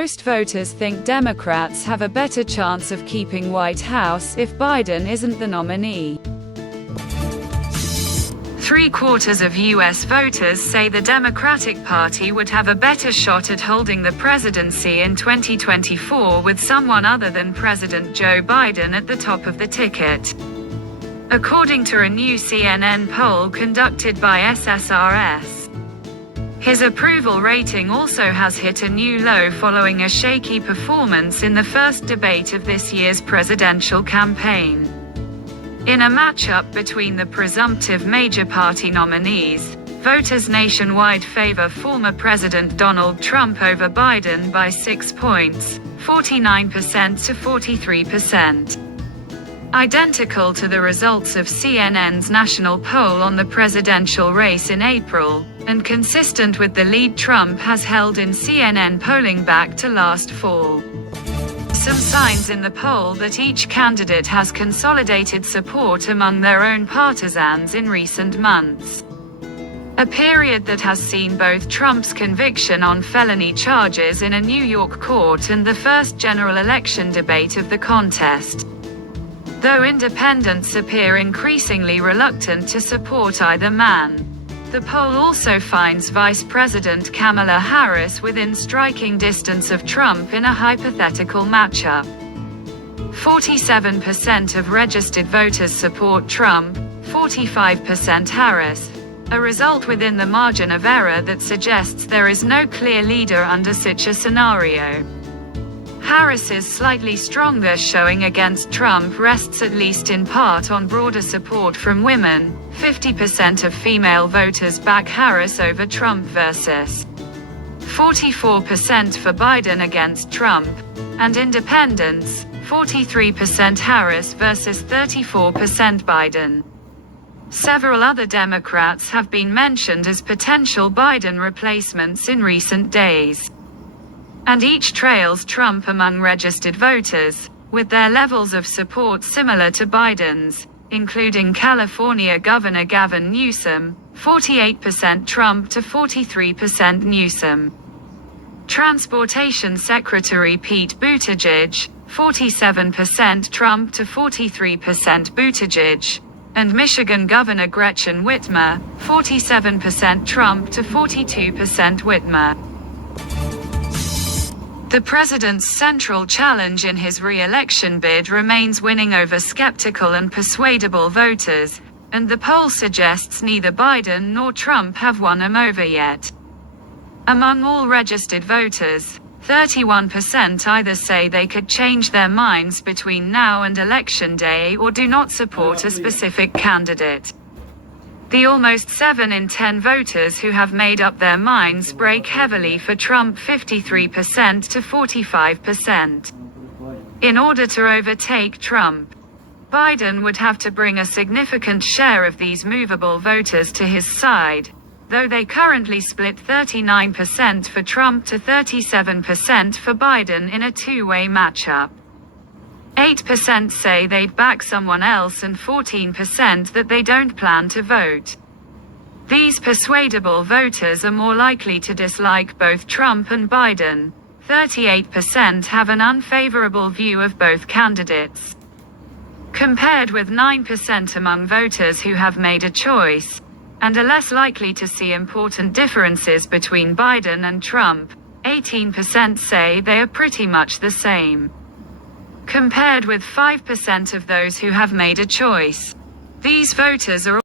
Most voters think Democrats have a better chance of keeping White House if Biden isn't the nominee. 3/4 of U.S. voters say the Democratic Party would have a better shot at holding the presidency in 2024 with someone other than President Joe Biden at the top of the ticket. According to a new CNN poll conducted by SSRS. His approval rating also has hit a new low following a shaky performance in the first debate of this year's presidential campaign. In a matchup between the presumptive major party nominees, voters nationwide favor former President Donald Trump over Biden by 6 points, 49% to 43%. Identical to the results of CNN's national poll on the presidential race in April, and consistent with the lead Trump has held in CNN polling back to last fall. Some signs in the poll that each candidate has consolidated support among their own partisans in recent months. A period that has seen both Trump's conviction on felony charges in a New York court and the first general election debate of the contest. Though independents appear increasingly reluctant to support either man. The poll also finds Vice President Kamala Harris within striking distance of Trump in a hypothetical matchup. 47% of registered voters support Trump, 45% Harris, a result within the margin of error that suggests there is no clear leader under such a scenario. Harris's slightly stronger showing against Trump rests at least in part on broader support from women. 50% of female voters back Harris over Trump versus 44% for Biden against Trump, and independents, 43% Harris versus 34% Biden. Several other Democrats have been mentioned as potential Biden replacements in recent days. And each trails Trump among registered voters, with their levels of support similar to Biden's, including California Governor Gavin Newsom, 48% Trump to 43% Newsom. Transportation Secretary Pete Buttigieg, 47% Trump to 43% Buttigieg, and Michigan Governor Gretchen Whitmer, 47% Trump to 42% Whitmer. The president's central challenge in his re-election bid remains winning over skeptical and persuadable voters, and the poll suggests neither Biden nor Trump have won him over yet. Among all registered voters, 31% either say they could change their minds between now and Election Day or do not support a specific candidate. The almost 7 in 10 voters who have made up their minds break heavily for Trump, 53% to 45%. In order to overtake Trump, Biden would have to bring a significant share of these movable voters to his side, though they currently split 39% for Trump to 37% for Biden in a two-way matchup. 8% say they'd back someone else and 14% that they don't plan to vote. These persuadable voters are more likely to dislike both Trump and Biden. 38% have an unfavorable view of both candidates. Compared with 9% among voters who have made a choice, and are less likely to see important differences between Biden and Trump, 18% say they are pretty much the same. Compared with 5% of those who have made a choice. These voters are